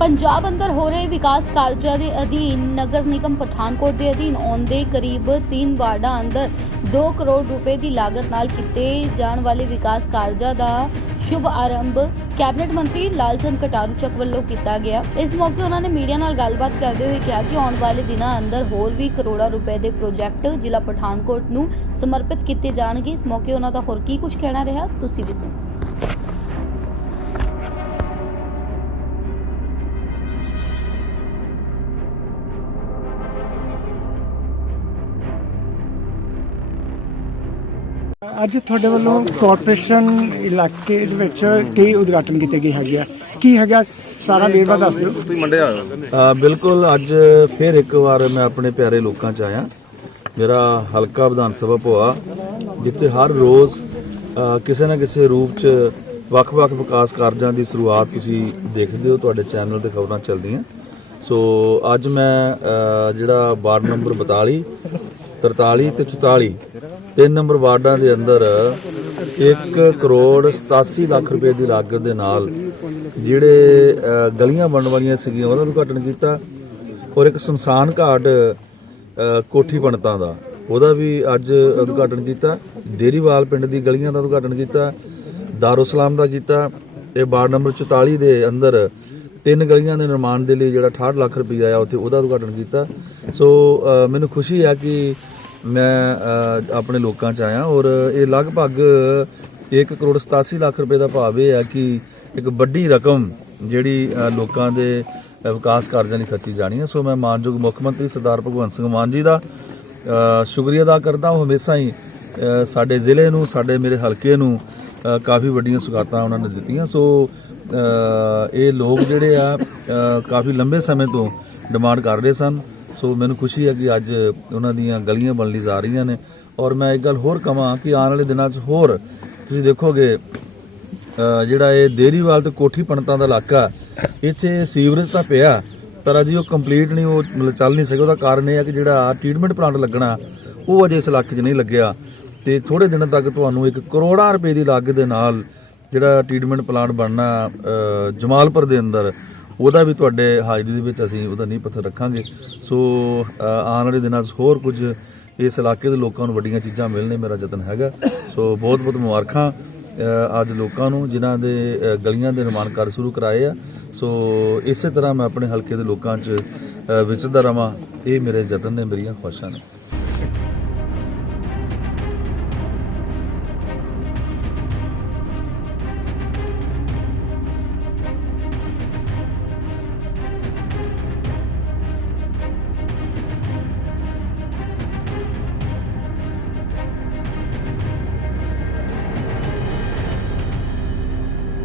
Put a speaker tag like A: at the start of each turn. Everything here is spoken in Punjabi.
A: ਪੰਜਾਬ ਅੰਦਰ ਹੋ ਰਹੇ ਵਿਕਾਸ ਕਾਰਜਾਂ ਦੇ ਅਧੀਨ ਨਗਰ ਨਿਗਮ ਪਠਾਨਕੋਟ ਦੇ ਅਧੀਨ ਆਉਂਦੇ ਕਰੀਬ 3 ਵਾਰਡਾਂ ਅੰਦਰ 2 ਕਰੋੜ ਰੁਪਏ ਦੀ ਲਾਗਤ ਨਾਲ ਕੀਤੇ ਜਾਣ ਵਾਲੇ ਵਿਕਾਸ ਕਾਰਜਾਂ ਦਾ ਸ਼ੁਭ ਆਰੰਭ ਕੈਬਨਿਟ ਮੰਤਰੀ ਲਾਲਚੰਦ ਕਟਾਰੂ ਚੱਕ ਵੱਲੋਂ ਕੀਤਾ ਗਿਆ। ਇਸ ਮੌਕੇ ਉਹਨਾਂ ਨੇ ਮੀਡੀਆ ਨਾਲ ਗੱਲਬਾਤ ਕਰਦੇ ਹੋਏ ਕਿਹਾ ਕਿ ਆਉਣ ਵਾਲੇ ਦਿਨਾਂ ਅੰਦਰ ਹੋਰ ਵੀ ਕਰੋੜਾਂ ਰੁਪਏ ਦੇ ਪ੍ਰੋਜੈਕਟ ਜ਼ਿਲ੍ਹਾ ਪਠਾਨਕੋਟ ਨੂੰ ਸਮਰਪਿਤ ਕੀਤੇ ਜਾਣਗੇ। ਇਸ ਮੌਕੇ ਉਹਨਾਂ ਦਾ ਹੋਰ ਕੀ ਕੁਝ ਕਹਿਣਾ ਰਿਹਾ, ਤੁਸੀਂ ਵੀ ਸੁਣੋ।
B: ਅੱਜ ਤੁਹਾਡੇ ਵੱਲੋਂ ਕਾਰਪੋਰੇਸ਼ਨ ਇਲਾਕੇ ਦੇ ਵਿੱਚ ਕਈ ਉਦਘਾਟਨ ਕੀਤੇ ਗਏ ਹੈਗੇ ਆ? ਕੀ ਹੈਗਾ? ਸਾਰਾ ਵੇਰਵਾ ਦੱਸ ਦਿਓ।
C: ਤੁਸੀਂ ਮੰਡਿਆ ਹੋਇਆ
D: ਅ, ਬਿਲਕੁਲ ਅੱਜ ਫਿਰ ਇੱਕ ਵਾਰ ਮੈਂ ਆਪਣੇ ਪਿਆਰੇ ਲੋਕਾਂ 'ਚ ਆਇਆ। ਮੇਰਾ ਹਲਕਾ ਵਿਧਾਨ ਸਭਾ ਭੋਆ ਜਿੱਥੇ ਹਰ ਰੋਜ਼ ਕਿਸੇ ਨਾ ਕਿਸੇ ਰੂਪ 'ਚ ਵੱਖ-ਵੱਖ ਵਿਕਾਸ ਕਾਰਜਾਂ ਦੀ ਸ਼ੁਰੂਆਤ ਤੁਸੀਂ ਦੇਖਦੇ ਹੋ ਤੁਹਾਡੇ ਚੈਨਲ ਤੇ ਖਬਰਾਂ ਚੱਲਦੀਆਂ। ਸੋ ਅੱਜ ਮੈਂ ਜਿਹੜਾ ਵਾਰਡ ਨੰਬਰ 42 43 ਤੇ 44 ਤਿੰਨ ਨੰਬਰ ਵਾਰਡਾਂ ਦੇ ਅੰਦਰ 1 ਕਰੋੜ 87 ਲੱਖ ਰੁਪਏ ਦੀ ਲਾਗਤ ਦੇ ਨਾਲ ਜਿਹੜੇ ਗਲੀਆਂ ਬਣਨ ਵਾਲੀਆਂ ਸੀਗੀਆਂ ਉਹਨਾਂ ਦਾ ਉਦਘਾਟਨ ਕੀਤਾ ਔਰ ਇੱਕ ਸ਼ਮਸ਼ਾਨ ਘਾਟ ਕੋਠੀ ਬਣਤਾਂ ਦਾ, ਉਹਦਾ ਵੀ ਅੱਜ ਉਦਘਾਟਨ ਕੀਤਾ। ਦੇਰੀਵਾਲ ਪਿੰਡ ਦੀ ਗਲੀਆਂ ਦਾ ਉਦਘਾਟਨ ਕੀਤਾ, ਦਾਰੁਸਲਾਮ ਦਾ ਕੀਤਾ। ਇਹ ਵਾਰਡ ਨੰਬਰ 44 ਦੇ ਅੰਦਰ ਤਿੰਨ ਗਲੀਆਂ ਦੇ ਨਿਰਮਾਣ ਦੇ ਲਈ ਜਿਹੜਾ 68 ਲੱਖ ਰੁਪਏ ਆਇਆ ਉੱਥੇ ਉਹਦਾ ਉਦਘਾਟਨ ਕੀਤਾ। ਸੋ ਮੈਨੂੰ ਖੁਸ਼ੀ ਹੈ ਕਿ ਮੈਂ ਆਪਣੇ ਲੋਕਾਂ 'ਚ ਆਇਆ ਔਰ ਇਹ ਲਗਭਗ 1 ਕਰੋੜ 87 ਲੱਖ ਰੁਪਏ ਦਾ ਭਾਵ ਇਹ ਹੈ ਕਿ ਇੱਕ ਵੱਡੀ ਰਕਮ ਜਿਹੜੀ ਲੋਕਾਂ ਦੇ ਵਿਕਾਸ ਕਾਰਜਾਂ ਲਈ ਖਰਚੀ ਜਾਣੀ ਹੈ। ਸੋ ਮੈਂ ਮਾਨਯੋਗ ਮੁੱਖ ਮੰਤਰੀ ਸਰਦਾਰ ਭਗਵੰਤ ਸਿੰਘ ਮਾਨ ਜੀ ਦਾ ਸ਼ੁਕਰੀਆ ਅਦਾ ਕਰਦਾ ਹਾਂ। ਹਮੇਸ਼ਾ ਹੀ ਸਾਡੇ ਜ਼ਿਲ੍ਹੇ ਨੂੰ, ਸਾਡੇ ਮੇਰੇ ਹਲਕੇ ਨੂੰ ਕਾਫੀ ਵੱਡੀਆਂ ਸੁਗਾਤਾਂ ਉਹਨਾਂ ਨੇ ਦਿੱਤੀਆਂ। ਸੋ ਇਹ ਲੋਕ ਜਿਹੜੇ ਆ ਕਾਫੀ ਲੰਬੇ ਸਮੇਂ ਤੋਂ ਡਿਮਾਂਡ ਕਰ ਰਹੇ ਸਨ। ਸੋ ਮੈਨੂੰ ਖੁਸ਼ੀ ਹੈ ਕਿ ਅੱਜ ਉਹਨਾਂ ਦੀਆਂ ਗਲੀਆਂ ਬਣਨ ਲਈ ਜਾ ਰਹੀਆਂ ਨੇ। ਔਰ ਮੈਂ ਇੱਕ ਗੱਲ ਹੋਰ ਕਹਾਂ ਕਿ ਆਉਣ ਵਾਲੇ ਦਿਨਾਂ 'ਚ ਹੋਰ ਤੁਸੀਂ ਦੇਖੋਗੇ ਜਿਹੜਾ ਇਹ ਦੇਰੀਵਾਲ ਤੇ ਕੋਠੀ ਪੰਡਤਾਂ ਦਾ ਇਲਾਕਾ ਇੱਥੇ ਸੀਵਰੇਜ ਤਾਂ ਪਿਆ, ਪਰ ਅਜੇ ਉਹ ਕੰਪਲੀਟ ਨਹੀਂ, ਉਹ ਮਤਲਬ ਚੱਲ ਨਹੀਂ ਸਕਿਆ। ਉਹਦਾ ਕਾਰਨ ਇਹ ਹੈ ਕਿ ਜਿਹੜਾ ਟ੍ਰੀਟਮੈਂਟ ਪਲਾਂਟ ਲੱਗਣਾ, ਉਹ ਅਜੇ ਇਸ ਇਲਾਕੇ 'ਚ ਨਹੀਂ ਲੱਗਿਆ। ਤੇ ਥੋੜੇ ਦਿਨਾਂ ਤੱਕ ਤੁਹਾਨੂੰ ਇੱਕ ਕਰੋੜਾਂ ਰੁਪਏ ਦੀ ਲਾਗਤ ਦੇ ਨਾਲ ਜਿਹੜਾ ਟ੍ਰੀਟਮੈਂਟ ਪਲਾਂਟ ਬਣਨਾ ਜਮਾਲਪੁਰ ਦੇ ਅੰਦਰ ਉਹਦਾ ਵੀ ਤੁਹਾਡੇ ਹਾਜ਼ਰੀ ਦੇ ਵਿੱਚ ਅਸੀਂ ਉਹਦਾ ਨੀਂਹ ਪੱਥਰ ਰੱਖਾਂਗੇ। ਸੋ ਆਉਣ ਵਾਲੇ ਦਿਨਾਂ 'ਚ ਹੋਰ ਕੁਝ ਇਸ ਇਲਾਕੇ ਦੇ ਲੋਕਾਂ ਨੂੰ ਵੱਡੀਆਂ ਚੀਜ਼ਾਂ ਮਿਲਣੇ ਮੇਰਾ ਯਤਨ ਹੈਗਾ। ਸੋ ਬਹੁਤ ਬਹੁਤ ਮੁਬਾਰਕਾਂ ਅੱਜ ਲੋਕਾਂ ਨੂੰ ਜਿਨ੍ਹਾਂ ਦੇ ਗਲੀਆਂ ਦੇ ਨਿਰਮਾਣ ਕਾਰਜ ਸ਼ੁਰੂ ਕਰਾਏ ਆ। ਸੋ, ਇਸੇ ਤਰ੍ਹਾਂ ਮੈਂ ਆਪਣੇ ਹਲਕੇ ਦੇ ਲੋਕਾਂ 'ਚ ਵਿਚਰਦਾ ਰਵਾਂ। ਇਹ ਮੇਰੇ ਯਤਨ ਨੇ, ਮੇਰੀਆਂ ਖੁਆਇਸ਼ਾਂ ਨੇ।